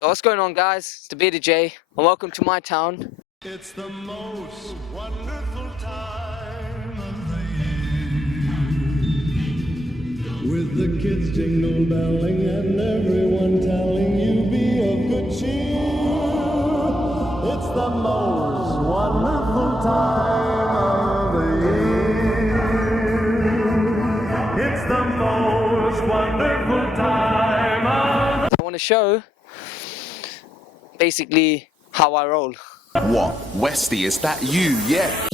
What's going on, guys? It's the Bearded J, and welcome to my town. It's the most wonderful time of the year, with the kids jingle belling and everyone telling you be of good cheer. It's the most wonderful time of the year. It's the most wonderful time of the I want to show basically how I roll. What? Westy, is that you? Yeah.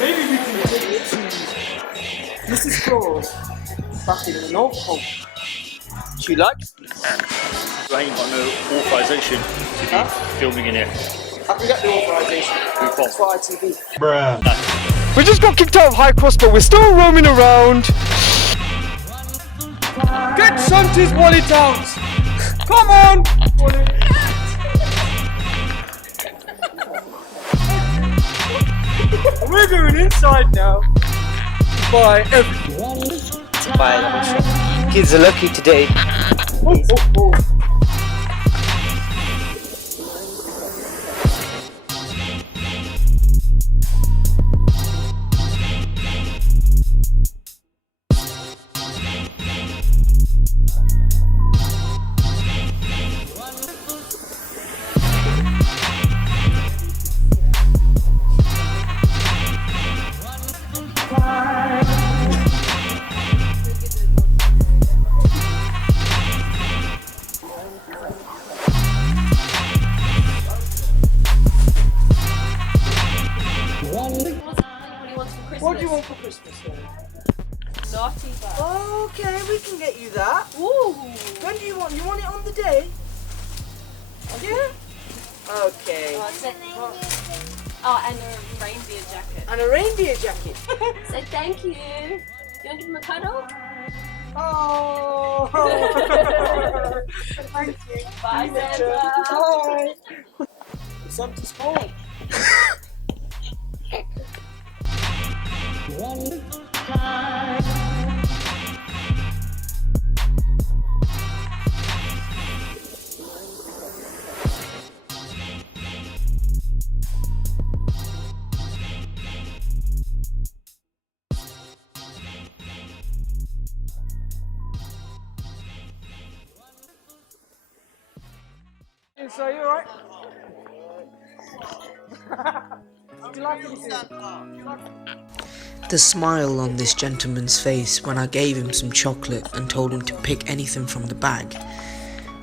Maybe we can take it to Mrs. Claus back in the North Pole. She likes this. I ain't got no authorization to be filming in here. I can get the authorization. It's for ITV. We just got kicked out of High Cross, but we're still roaming around. Get Shanty's Wally Towns! Come on! We're going inside now. Buy everything. To buy the whole shop. Kids are lucky today. What do you want for Christmas then? Naughty bag. Okay, we can get you that. Ooh. When do you want? You want it on the day? Yeah? Okay. Oh, and a reindeer jacket. And a reindeer jacket. Say thank you. You want to give him a cuddle? Oh. Thank you. Bye, Santa. Bye. Santa's home. So you alright? Do you like anything? The smile on this gentleman's face when I gave him some chocolate and told him to pick anything from the bag.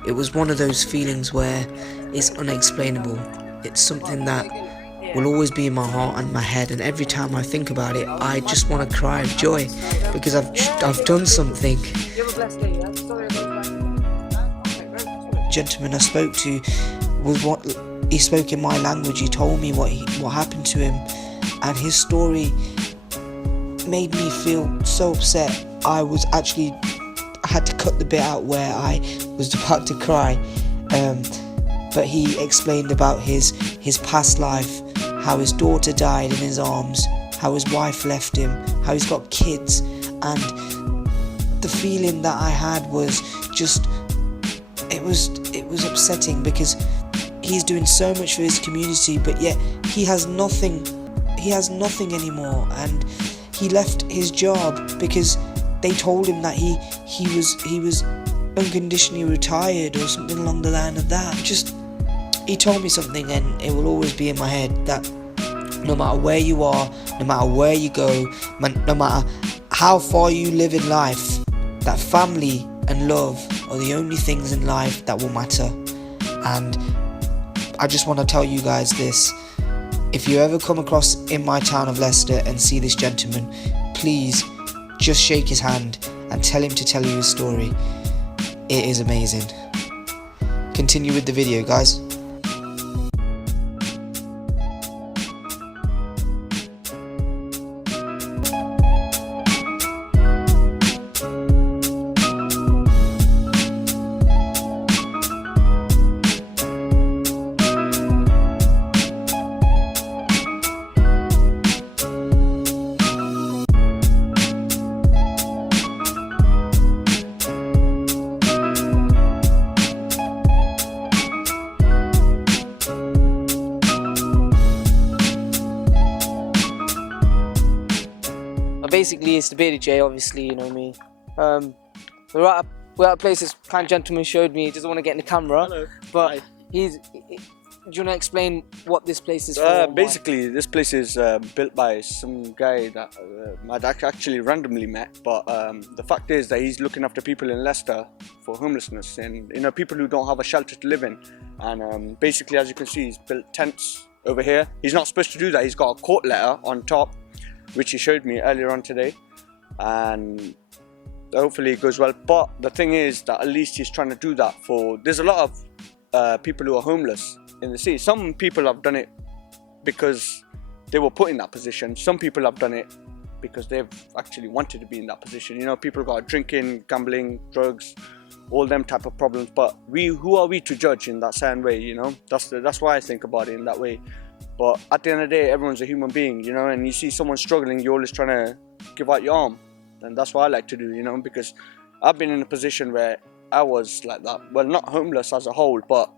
It was one of those feelings where it's unexplainable. It's something that will always be in my heart and my head, and every time I think about it, I just want to cry of joy because I've done something. You have a blessed day, yeah? Sorry about that. Gentleman I spoke to was he spoke in my language. He told me what happened to him, and his story made me feel so upset. I had to cut the bit out where I was about to cry, but he explained about his past life, how his daughter died in his arms, how his wife left him, how he's got kids, and the feeling that I had was just it was upsetting because he's doing so much for his community, but yet he has nothing anymore, and he left his job because they told him that he was unconditionally retired or something along the line of that. Just he told me something, and it will always be in my head, that no matter where you are, no matter where you go, no matter how far you live in life, that family and love are the only things in life that will matter. And I just want to tell you guys this: if you ever come across in my town of Leicester and see this gentleman, please just shake his hand and tell him to tell you his story. It is amazing. Continue with the video, guys. basically it's the Bearded J, obviously, you know me. We're at a place this kind gentleman showed me. He doesn't want to get in the camera. Hello. But do you want to explain what this place is for? Basically, this place is built by some guy that I'd actually randomly met. But the fact is that he's looking after people in Leicester for homelessness and people who don't have a shelter to live in. And basically, as you can see, he's built tents over here. He's not supposed to do that. He's got a court letter on top, which he showed me earlier on today, and hopefully it goes well. But the thing is that at least he's trying to do that for. There's a lot of people who are homeless in the city. Some people have done it because they were put in that position. Some people have done it because they've actually wanted to be in that position. People got drinking, gambling, drugs, all them type of problems. But who are we to judge in that certain way? That's why I think about it in that way. But at the end of the day, everyone's a human being, and you see someone struggling, you're always trying to give out your arm. And that's what I like to do, because I've been in a position where I was like that. Well, not homeless as a whole, but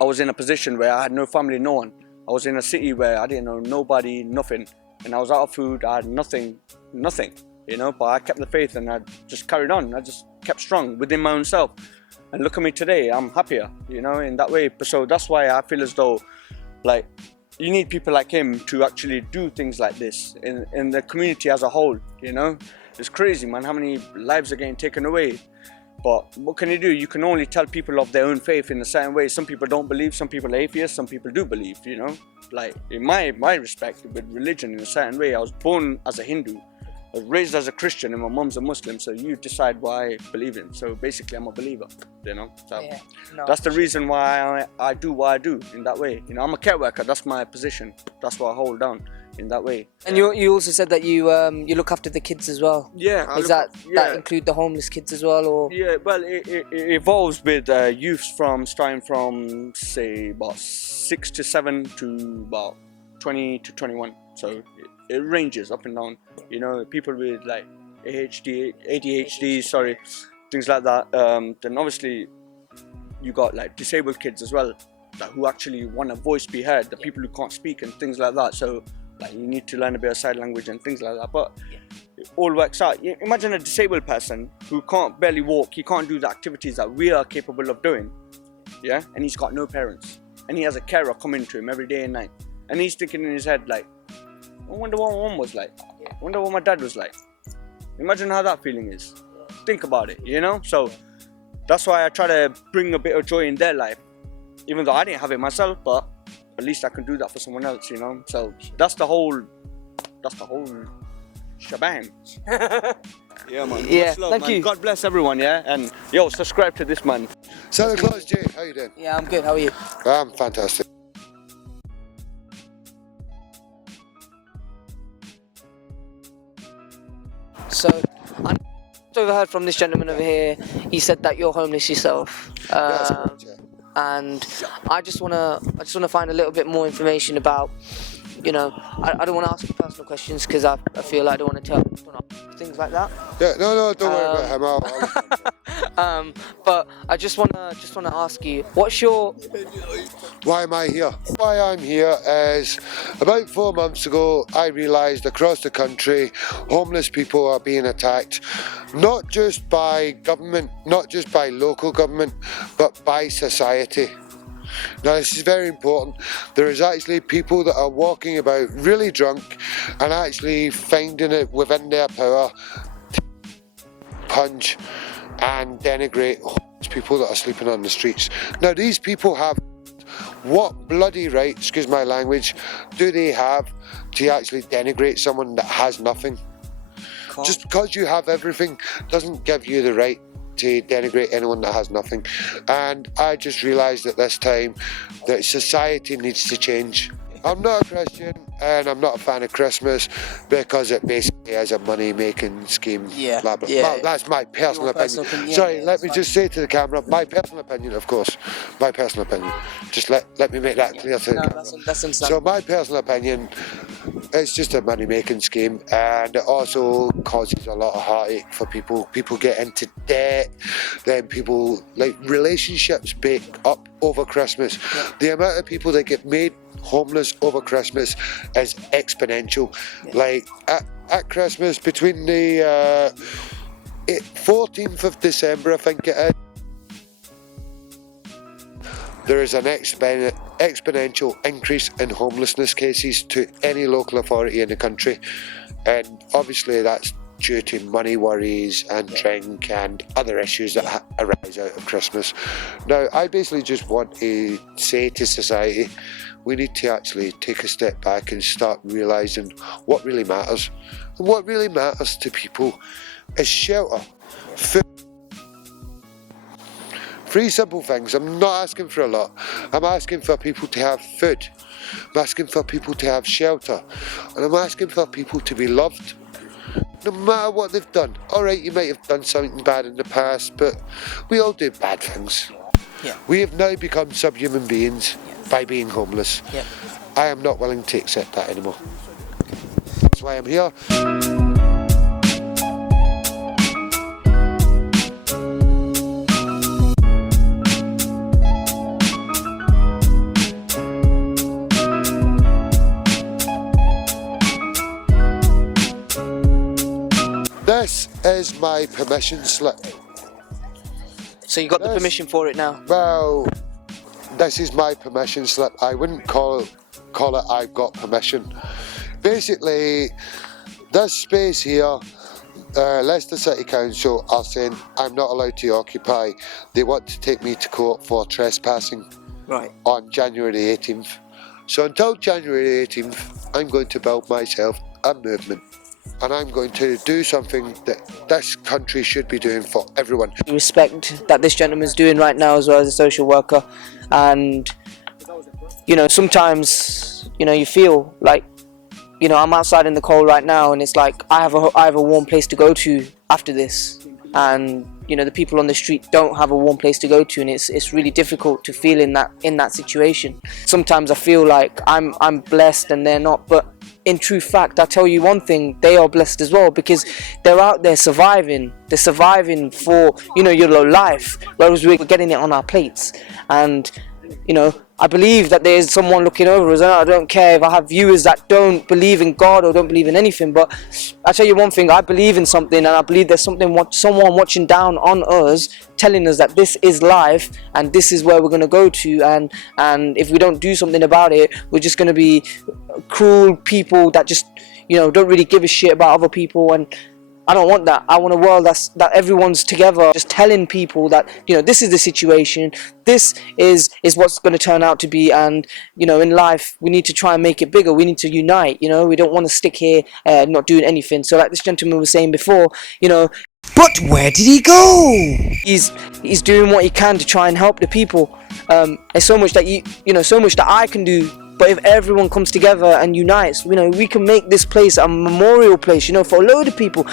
I was in a position where I had no family, no one. I was in a city where I didn't know nobody, nothing. And I was out of food, I had nothing, but I kept the faith and I just carried on. I just kept strong within my own self. And look at me today, I'm happier, in that way. So that's why I feel as though, like, you need people like him to actually do things like this in the community as a whole, It's crazy, man, how many lives are getting taken away. But what can you do? You can only tell people of their own faith in a certain way. Some people don't believe, some people are atheists, some people do believe, Like, in my respect, with religion in a certain way, I was born as a Hindu. I was raised as a Christian and my mum's a Muslim, so you decide what I believe in. So basically I'm a believer, So that's the reason why I do what I do in that way. I'm a care worker, that's my position. That's what I hold down in that way. And you also said that you look after the kids as well. Yeah. That include the homeless kids as well, or? Yeah, well, it evolves with youths starting from say about 6 to 7 to about 20 to 21. So it ranges up and down. People with like ADHD, things like that. Then obviously you got like disabled kids as well, who actually want a voice be heard. The people who can't speak and things like that. So like you need to learn a bit of sign language and things like that. But it all works out. Imagine a disabled person who can't barely walk. He can't do the activities that we are capable of doing. Yeah, and he's got no parents, and he has a carer coming to him every day and night, and he's thinking in his head like, I wonder what my mom was like. I wonder what my dad was like. Imagine how that feeling is. Think about it, So that's why I try to bring a bit of joy in their life. Even though I didn't have it myself, but at least I can do that for someone else, So that's the whole shebang. Yeah, man. Yeah, Much love, thank man. you. God bless everyone, yeah? And subscribe to this man. Santa Claus Jay, how you doing? Yeah, I'm good. How are you? I'm fantastic. So, I overheard from this gentleman over here. He said that you're homeless yourself, That's correct, yeah. and I just wanna find a little bit more information about. I don't want to ask you personal questions because I feel like I don't want to tell things like that. Yeah, no, don't worry about him. But I just wanna ask you, what's your? Why am I here? Why I'm here is about 4 months ago I realised across the country homeless people are being attacked, not just by government, not just by local government, but by society. Now this is very important. There is actually people that are walking about really drunk and actually finding it within their power to punch and denigrate people that are sleeping on the streets. Now these people have what bloody right, excuse my language, do they have to actually denigrate someone that has nothing? Just because you have everything doesn't give you the right to denigrate anyone that has nothing. And I just realised at this time that society needs to change. I'm not a Christian and I'm not a fan of Christmas because it basically is a money-making scheme. Yeah, Blah, blah. yeah. Well, that's my personal opinion. Sorry, let me just say to the camera, my personal opinion, of course. My personal opinion. Just let me make that clear to the camera. That's So understandable. my personal opinion, it's just a money-making scheme, and it also causes a lot of heartache for people. People get into debt, then people, like, relationships break up over Christmas. Yeah. The amount of people that get made homeless over Christmas is exponential. Yeah. Like, at Christmas between the 14th of December, I think it is. There is an exponential increase in homelessness cases to any local authority in the country, and obviously that's due to money worries and drink and other issues that arise out of Christmas. Now, I basically just want to say to society, we need to actually take a step back and start realising what really matters. And what really matters to people is shelter, food. 3 simple things. I'm not asking for a lot. I'm asking for people to have food. I'm asking for people to have shelter. And I'm asking for people to be loved. No matter what they've done. Alright, you might have done something bad in the past, but we all do bad things. Yeah. We have now become subhuman beings by being homeless. Yeah. I am not willing to accept that anymore. That's why I'm here. This is my permission slip. So you got the permission for it now? Well, this is my permission slip. I wouldn't call it I've got permission. Basically, this space here, Leicester City Council are saying I'm not allowed to occupy. They want to take me to court for trespassing on January 18th. So until January 18th, I'm going to build myself a movement. And I'm going to do something that this country should be doing for everyone. Respect that this gentleman's doing right now as well as a social worker. And, you know, sometimes, you know, you feel like, you know, I'm outside in the cold right now and it's like I have a warm place to go to after this. And, you know, the people on the street don't have a warm place to go to, and it's really difficult to feel in that situation. Sometimes I feel like I'm blessed and they're not, but in true fact, I tell you one thing, they are blessed as well, because they're out there surviving. They're surviving for, you know, your life, whereas we're getting it on our plates. And, you know, I believe that there's someone looking over us. I don't care if I have viewers that don't believe in God or don't believe in anything, but I tell you one thing, I believe in something, and I believe there's someone watching down on us, telling us that this is life and this is where we're going to go to, and if we don't do something about it, we're just going to be cruel people that just, you know, don't really give a shit about other people. And I don't want that. I want a world that everyone's together, just telling people that, you know, this is the situation, this is what's going to turn out to be, and, you know, in life we need to try and make it bigger. We need to unite, you know. We don't want to stick here not doing anything. So like this gentleman was saying before, you know, but where did he go? He's doing what he can to try and help the people. There's so much that you know, so much that I can do. But if everyone comes together and unites, you know, we can make this place a memorial place, you know, for a load of people.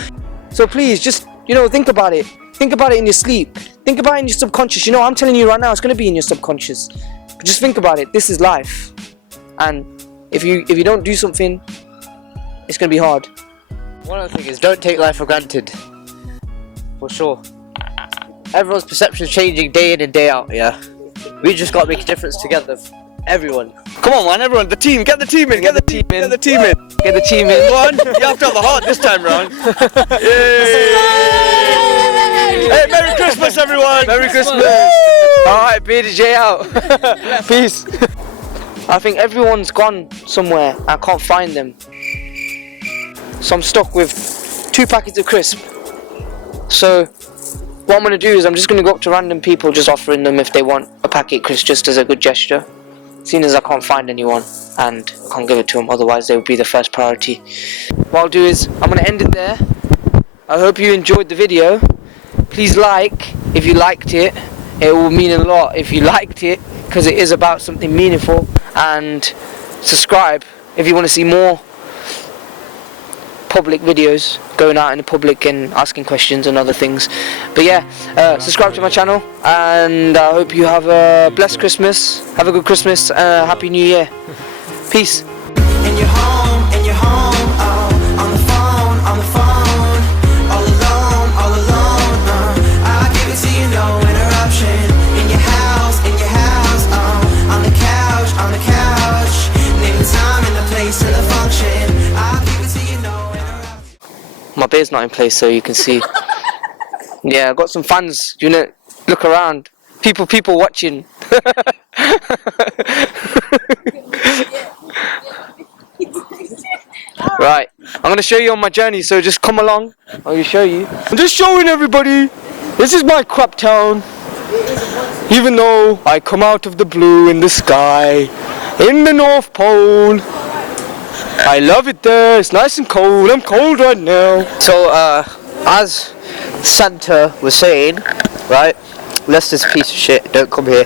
So please, just, you know, think about it. Think about it in your sleep. Think about it in your subconscious. You know, I'm telling you right now, it's going to be in your subconscious. But just think about it. This is life. And if you don't do something, it's going to be hard. One other thing is, don't take life for granted. For sure. Everyone's perception is changing day in and day out, yeah. We just got to make a difference together. Everyone. Come on, man, everyone, the team, get the team in, get the team in. Get the team in. Get the team in. Go on, you have to have the heart this time round. Hey, Merry Christmas, everyone! Merry Christmas! Alright, BDJ out. Peace. I think everyone's gone somewhere. I can't find them. So I'm stuck with 2 packets of crisp. So what I'm going to do is I'm just going to go up to random people, just offering them if they want a packet of crisp, just as a good gesture. Seeing as I can't find anyone and I can't give it to them, otherwise they would be the first priority. What I'll do is I'm going to end it there. I hope you enjoyed the video. Please like if you liked it. It will mean a lot if you liked it, because it is about something meaningful. And subscribe if you want to see more public videos, going out in the public and asking questions and other things. But yeah, subscribe to my channel, and I hope you have a blessed Christmas, have a good Christmas, Happy New Year. Peace. And you're home, oh, on the phone, all alone, I give it to you, no interruption. In your house, on the couch, name the time and the place and the function. I give it to you, no interruption. display's not in place, so you can see. Yeah, I've got some fans. You know, look around. People watching. Right, I'm gonna show you on my journey, so just come along. I'll show you. I'm just showing everybody. This is my crap town. Even though I come out of the blue in the sky, in the North Pole. I love it there. It's nice and cold. I'm cold right now. So, as Santa was saying, right? Leicester's a piece of shit. Don't come here.